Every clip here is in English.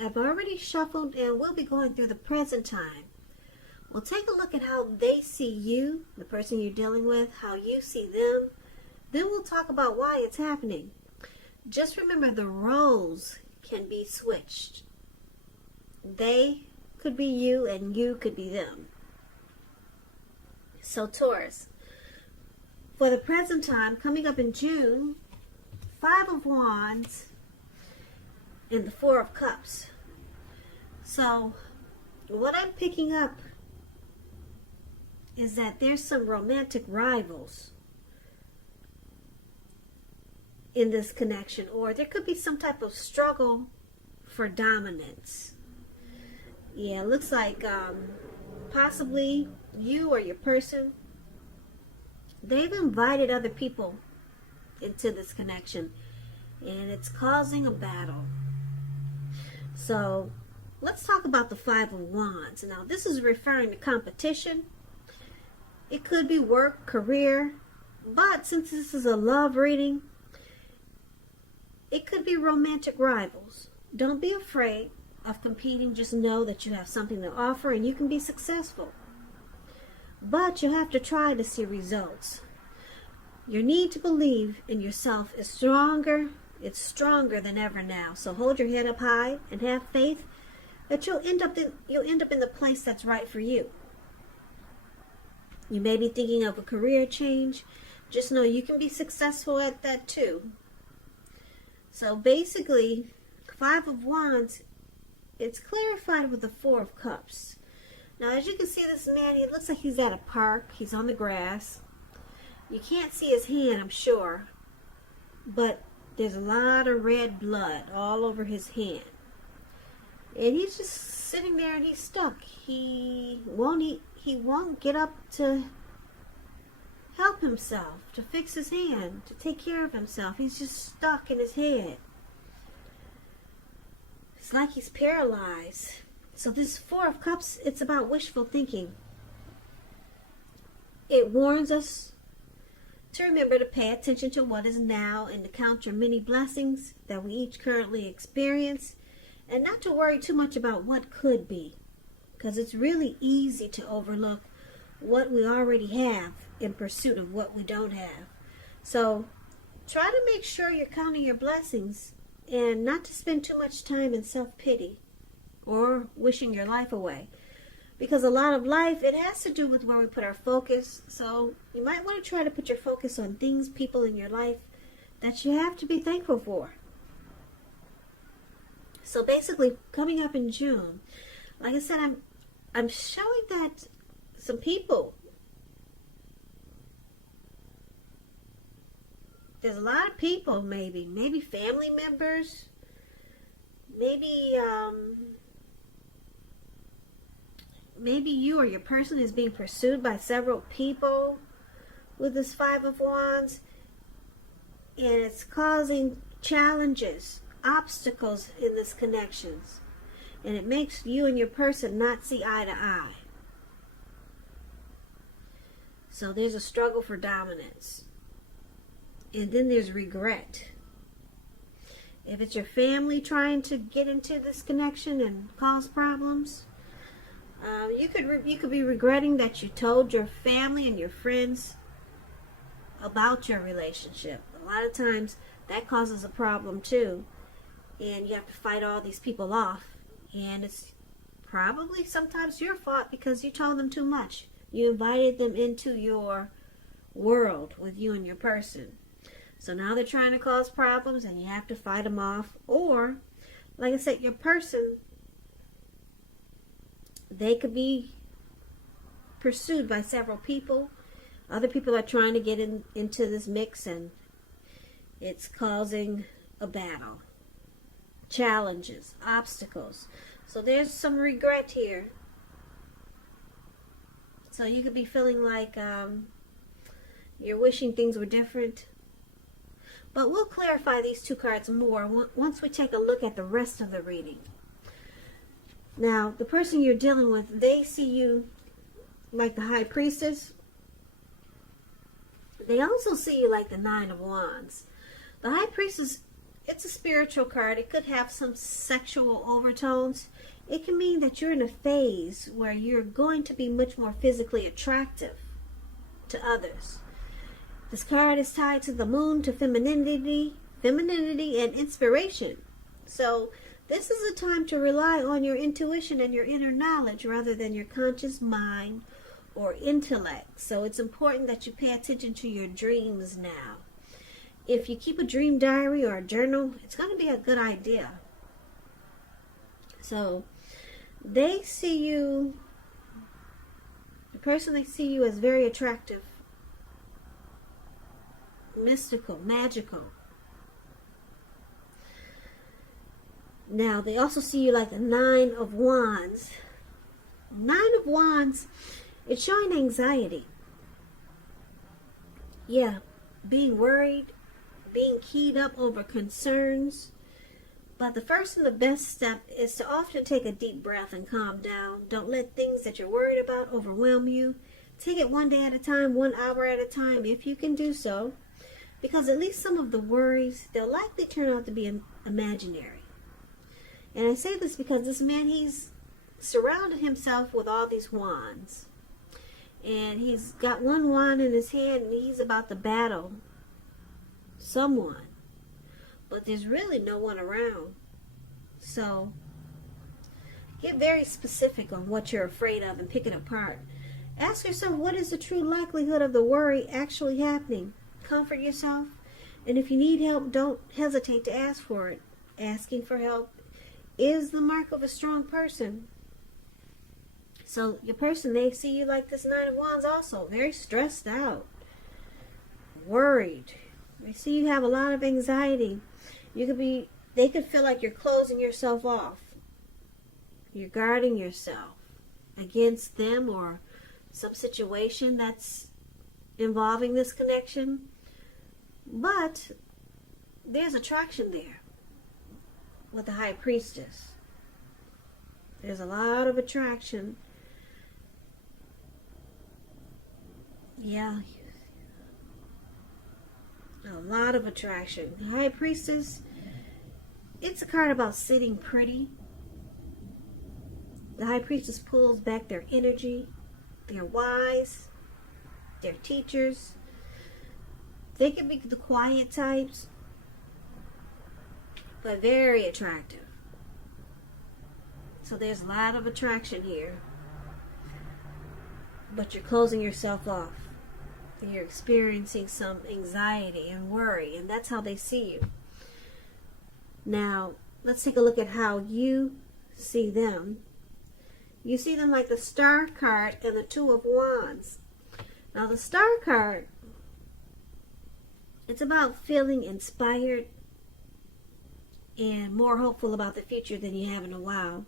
I've already shuffled and we'll be going through the present time. We'll take a look at how they see you, the person you're dealing with, how you see them. Then we'll talk about why it's happening. Just remember, the roles can be switched. They could be you and you could be them. So Taurus, for the present time, coming up in June, 5 of Wands and the 4 of Cups. So what I'm picking up is that there's some romantic rivals in this connection, or there could be some type of struggle for dominance. Yeah, it looks like possibly you or your person, they've invited other people into this connection, and it's causing a battle. So let's talk about the 5 of Wands. Now, this is referring to competition. It could be work, career, but since this is a love reading, it could be romantic rivals. Don't be afraid of competing. Just know that you have something to offer and you can be successful. But you have to try to see results. Your need to believe in yourself is stronger. It's stronger than ever now. So hold your head up high and have faith that you'll end up in the place that's right for you. You may be thinking of a career change. Just know you can be successful at that too. So basically, 5 of Wands, it's clarified with the 4 of Cups. Now, as you can see, this man, it looks like he's at a park. He's on the grass. You can't see his hand, I'm sure, but there's a lot of red blood all over his hand. And he's just sitting there and he's stuck. He won't get up to help himself, to fix his hand, to take care of himself. He's just stuck in his head. It's like he's paralyzed. So this 4 of Cups, it's about wishful thinking. It warns us to remember to pay attention to what is now and to count your many blessings that we each currently experience, and not to worry too much about what could be, because it's really easy to overlook what we already have in pursuit of what we don't have. So try to make sure you're counting your blessings and not to spend too much time in self-pity or wishing your life away. Because a lot of life, it has to do with where we put our focus. So you might want to try to put your focus on things, people in your life that you have to be thankful for. So basically, coming up in June, like I said, I'm showing that some people, there's a lot of people, maybe family members, maybe you or your person is being pursued by several people with this 5 of Wands, and it's causing challenges, obstacles in this connections, and it makes you and your person not see eye to eye. So there's a struggle for dominance, and then there's regret. If it's your family trying to get into this connection and cause problems, you could be regretting that you told your family and your friends about your relationship. A lot of times that causes a problem too, and you have to fight all these people off, and it's probably sometimes your fault because you told them too much. You invited them into your world with you and your person. So now they're trying to cause problems and you have to fight them off. Or, like I said, your person, they could be pursued by several people. Other people are trying to get into this mix, and it's causing a battle. Challenges, obstacles. So there's some regret here. So you could be feeling like you're wishing things were different. But we'll clarify these 2 cards more once we take a look at the rest of the reading. Now, the person you're dealing with, they see you like the High Priestess. They also see you like the 9 of Wands. The High Priestess, it's a spiritual card. It could have some sexual overtones. It can mean that you're in a phase where you're going to be much more physically attractive to others. This card is tied to the moon, to femininity and inspiration. So this is a time to rely on your intuition and your inner knowledge rather than your conscious mind or intellect. So it's important that you pay attention to your dreams now. If you keep a dream diary or a journal, it's going to be a good idea. So they see you, the person they see you as very attractive, mystical, magical. Now, they also see you like a 9 of Wands. 9 of Wands, it's showing anxiety. Yeah, being worried, being keyed up over concerns. But the first and the best step is to often take a deep breath and calm down. Don't let things that you're worried about overwhelm you. Take it one day at a time, 1 hour at a time, if you can do so. Because at least some of the worries, they'll likely turn out to be imaginary. And I say this because this man, he's surrounded himself with all these wands. And he's got one wand in his hand and he's about to battle someone. But there's really no one around. So get very specific on what you're afraid of and pick it apart. Ask yourself, what is the true likelihood of the worry actually happening? Comfort yourself. And if you need help, don't hesitate to ask for it. Asking for help is the mark of a strong person. So your person, they see you like this 9 of Wands also. Very stressed out. Worried. They see you have a lot of anxiety. They could feel like you're closing yourself off. You're guarding yourself against them or some situation that's involving this connection. But there's attraction there with the High Priestess. There's a lot of attraction. Yeah. A lot of attraction. The High Priestess, it's a card about sitting pretty. The High Priestess pulls back their energy. They're wise. They're teachers. They can be the quiet types, but very attractive. So there's a lot of attraction here. But you're closing yourself off. You're experiencing some anxiety and worry, and that's how they see you. Now, let's take a look at how you see them. You see them like the Star card and the 2 of Wands. Now, the Star card, it's about feeling inspired and more hopeful about the future than you have in a while.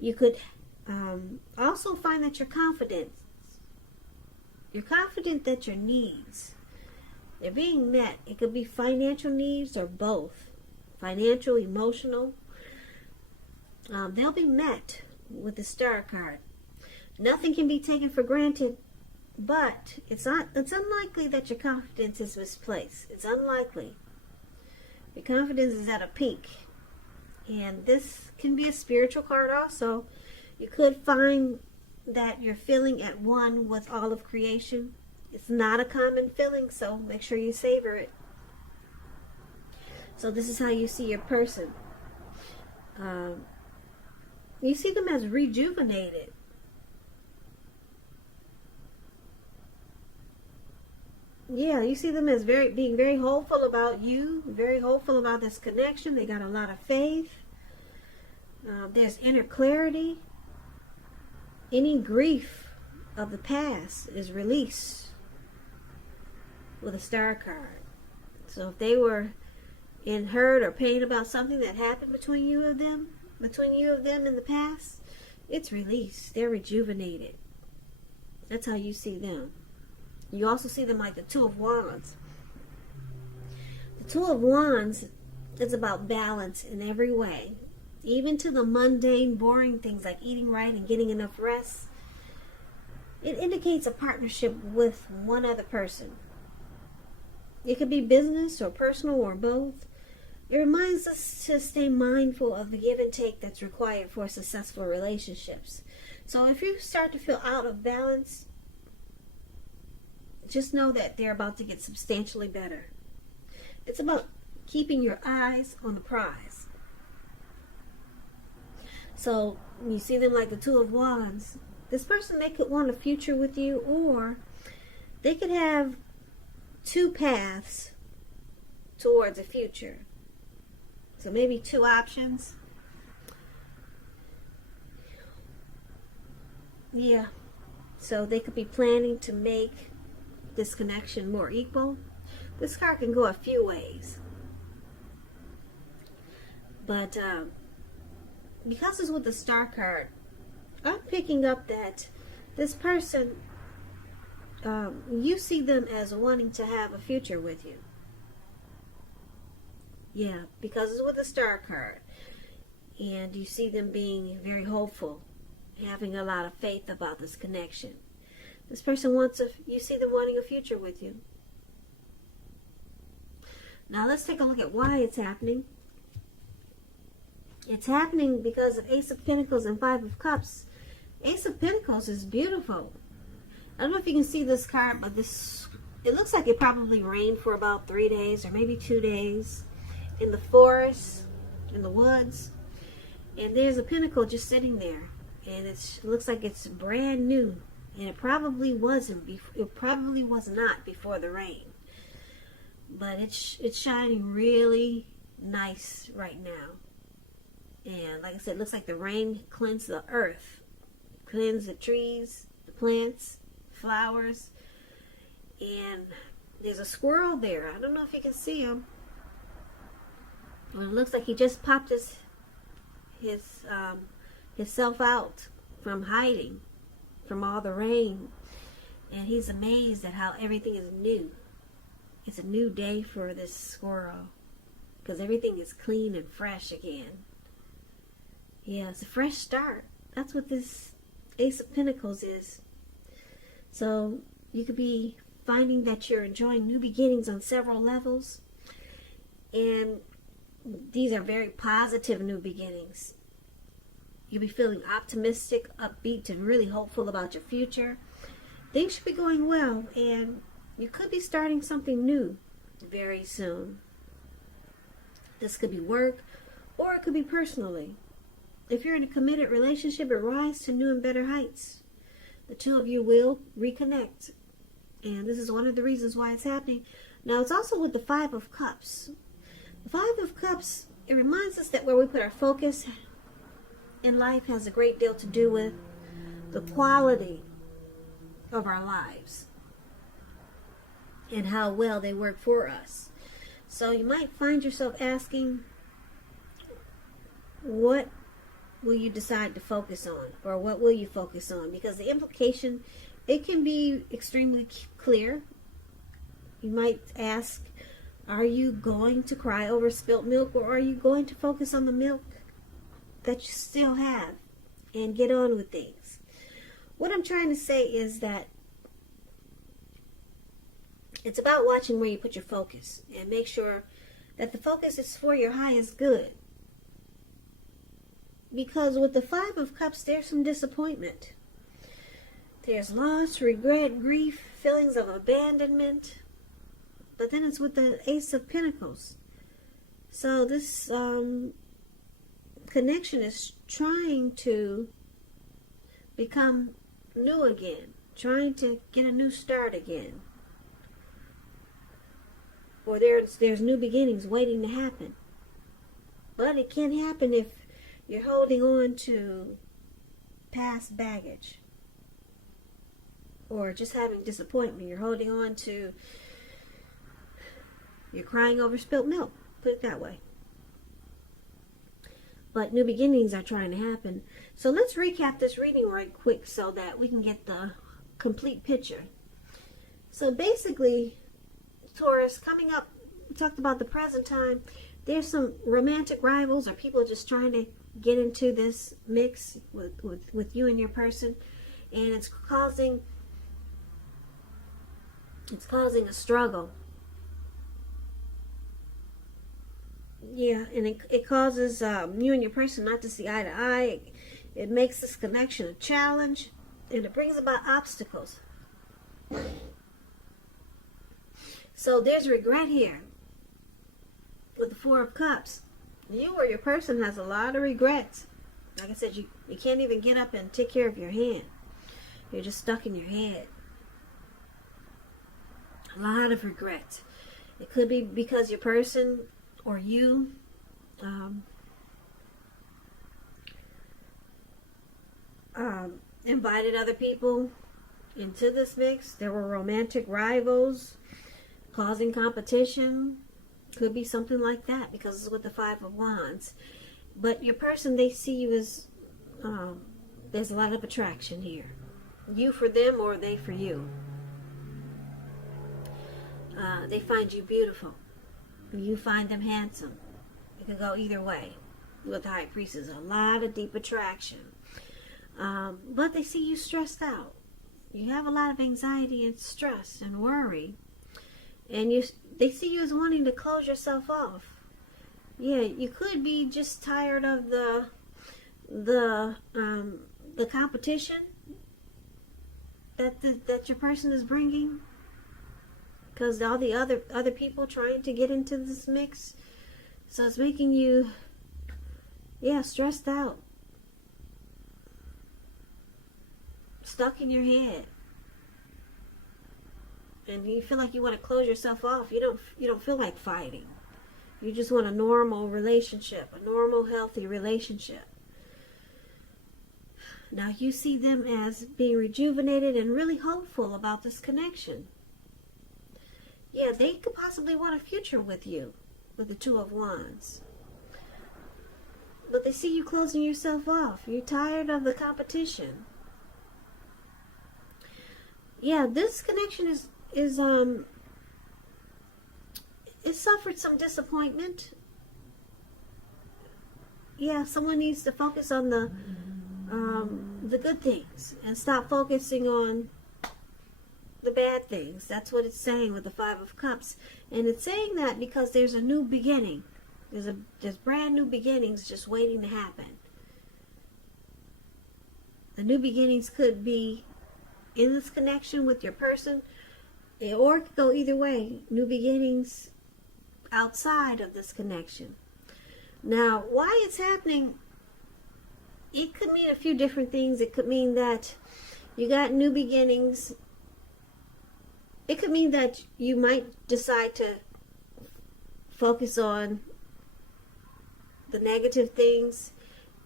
You could also find that you're confident. You're confident that your needs, they're being met. It could be financial needs or both. Financial, emotional. They'll be met with the Star card. Nothing can be taken for granted, but it's unlikely that your confidence is misplaced. It's unlikely. Your confidence is at a peak. And this can be a spiritual card also. You could find that you're feeling at one with all of creation. It's not a common feeling, so make sure you savor it. So this is how you see your person. You see them as rejuvenated. Yeah, you see them as being very hopeful about you, very hopeful about this connection. They got a lot of faith. There's inner clarity. Any grief of the past is released with a Star card. So if they were in hurt or pain about something that happened between you of them in the past, it's released. They're rejuvenated. That's how you see them. You also see them like the 2 of Wands. The 2 of Wands is about balance in every way. Even to the mundane, boring things like eating right and getting enough rest. It indicates a partnership with one other person. It could be business or personal or both. It reminds us to stay mindful of the give and take that's required for successful relationships. So if you start to feel out of balance, just know that they're about to get substantially better. It's about keeping your eyes on the prize. So you see them like the Two of Wands. This person, they could want a future with you, or they could have two paths towards a future. So maybe two options. Yeah. So they could be planning to make this connection more equal. This card can go a few ways. But because it's with the Star card, I'm picking up that this person, you see them as wanting to have a future with you. Yeah, because it's with the Star card. And you see them being very hopeful, having a lot of faith about this connection. This person you see them wanting a future with you. Now let's take a look at why it's happening. It's happening because of Ace of Pentacles and Five of Cups. Ace of Pentacles is beautiful. I don't know if you can see this card, but it looks like it probably rained for about 3 days or maybe 2 days in the forest, in the woods. And there's a pentacle just sitting there. And it looks like it's brand new. And it probably wasn't. It probably was not before the rain. But it's shining really nice right now. And like I said, it looks like the rain cleansed the earth. Cleansed the trees, the plants, flowers. And there's a squirrel there. I don't know if you can see him. Well, it looks like he just popped himself out from hiding from all the rain. And he's amazed at how everything is new. It's a new day for this squirrel because everything is clean and fresh again. Yeah, it's a fresh start. That's what this Ace of Pentacles is. So you could be finding that you're enjoying new beginnings on several levels. And these are very positive new beginnings. You'll be feeling optimistic, upbeat, and really hopeful about your future. Things should be going well, and you could be starting something new very soon. This could be work, or it could be personally. If you're in a committed relationship, it rises to new and better heights. The two of you will reconnect. And this is one of the reasons why it's happening. Now, it's also with the Five of Cups. The Five of Cups, it reminds us that where we put our focus in life has a great deal to do with the quality of our lives and how well they work for us. So you might find yourself asking, what will you decide to focus on, or what will you focus on? Because the implication, it can be extremely clear. You might ask, are you going to cry over spilt milk, or are you going to focus on the milk that you still have and get on with things? What I'm trying to say is that it's about watching where you put your focus and make sure that the focus is for your highest good. Because with the Five of Cups, there's some disappointment. There's loss, regret, grief, feelings of abandonment. But then it's with the Ace of Pentacles. So this connection is trying to become new again. Trying to get a new start again. Or there's new beginnings waiting to happen. But it can't happen if you're holding on to past baggage. Or just having disappointment. You're holding on to... You're crying over spilt milk. Put it that way. But new beginnings are trying to happen. So let's recap this reading right quick so that we can get the complete picture. So basically, Taurus, coming up, we talked about the present time. There's some romantic rivals or people just trying to get into this mix with you and your person. And it's causing a struggle. Yeah, and it causes you and your person not to see eye to eye. It makes this connection a challenge, and it brings about obstacles. So there's regret here with the Four of Cups. You or your person has a lot of regrets. Like I said, you can't even get up and take care of your hand. You're just stuck in your head. A lot of regrets. It could be because your person or you invited other people into this mix. There were romantic rivals causing competition. Could be something like that because it's with the Five of Wands. But your person, they see you as there's a lot of attraction here. You for them or they for you. They find you beautiful. You find them handsome. It could go either way. With the High Priestess, a lot of deep attraction. But they see you stressed out. You have a lot of anxiety and stress and worry. And they see you as wanting to close yourself off. Yeah, you could be just tired of the competition that your person is bringing, because all the other people trying to get into this mix. So it's making you, stressed out, stuck in your head. And you feel like you want to close yourself off. You don't feel like fighting. You just want a normal relationship, a normal, healthy relationship. Now you see them as being rejuvenated and really hopeful about this connection. Yeah, they could possibly want a future with you, with the Two of Wands. But they see you closing yourself off. You're tired of the competition. Yeah, this connection it suffered some disappointment. Yeah, someone needs to focus on the good things and stop focusing on the bad things. That's what it's saying with the Five of Cups. And it's saying that because there's a new beginning. There's brand new beginnings just waiting to happen. The new beginnings could be in this connection with your person, or it could go either way. New beginnings outside of this connection. Now, why it's happening, it could mean a few different things. It could mean that you got new beginnings. It could mean that you might decide to focus on the negative things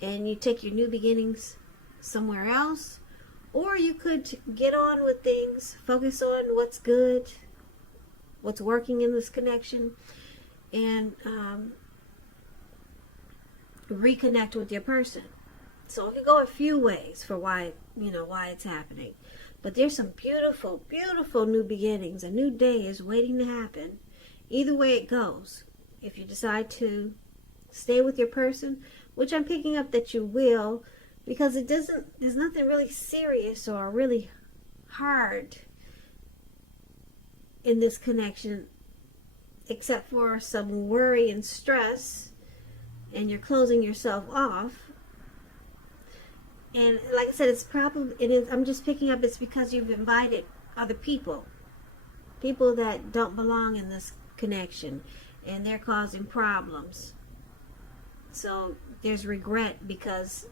and you take your new beginnings somewhere else. Or you could get on with things, focus on what's good, what's working in this connection, and reconnect with your person. So it could go a few ways for why it's happening. But there's some beautiful, beautiful new beginnings. A new day is waiting to happen. Either way it goes. If you decide to stay with your person, which I'm picking up that you will, because there's nothing really serious or really hard in this connection except for some worry and stress, and you're closing yourself off. And like I said, I'm just picking up it's because you've invited other people that don't belong in this connection, and they're causing problems. So there's regret because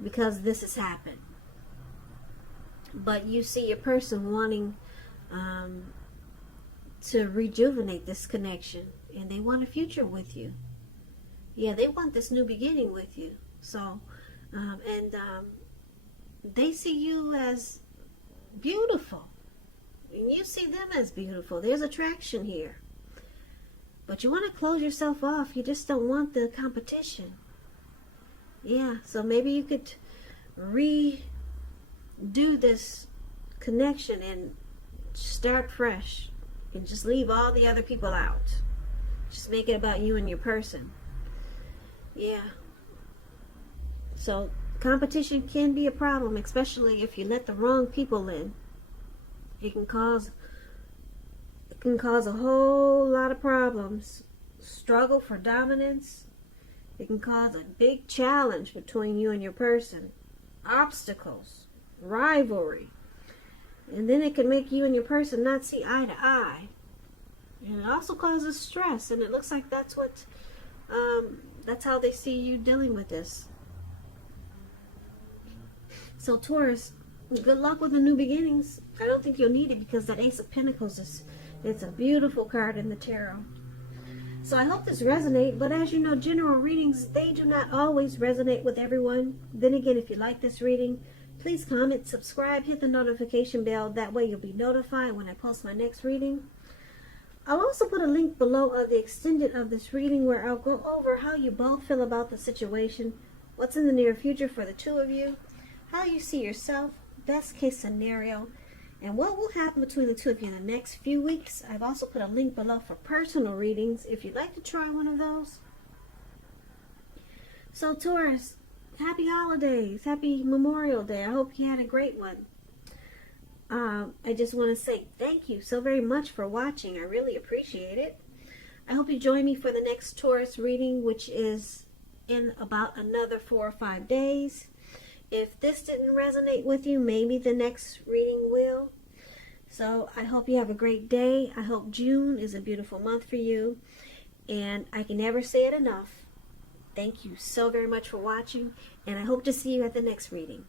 this has happened. But you see your person wanting to rejuvenate this connection, and they want a future with you. Yeah, they want this new beginning with you. So, they see you as beautiful, and you see them as beautiful. There's attraction here. But you want to close yourself off. You just don't want the competition. Yeah, so maybe you could redo this connection and start fresh and just leave all the other people out. Just make it about you and your person. Yeah. So competition can be a problem, especially if you let the wrong people in. It can cause a whole lot of problems. struggle for dominance. It can cause a big challenge between you and your person. Obstacles, rivalry. And then it can make you and your person not see eye to eye. And it also causes stress. And it looks like that's how they see you dealing with this. So Taurus, good luck with the new beginnings. I don't think you'll need it because that Ace of Pentacles it's a beautiful card in the tarot. So I hope this resonates, but as you know, general readings, they do not always resonate with everyone. Then again, if you like this reading, please comment, subscribe, hit the notification bell. That way you'll be notified when I post my next reading. I'll also put a link below of the extended of this reading where I'll go over how you both feel about the situation, what's in the near future for the two of you, how you see yourself, best case scenario, and what will happen between the two of you in the next few weeks. I've also put a link below for personal readings if you'd like to try one of those. So Taurus, happy holidays, happy Memorial Day. I hope you had a great one. I just want to say thank you so very much for watching. I really appreciate it. I hope you join me for the next Taurus reading, which is in about another 4 or 5 days. If this didn't resonate with you, maybe the next reading will. So I hope you have a great day. I hope June is a beautiful month for you. And I can never say it enough. Thank you so very much for watching. And I hope to see you at the next reading.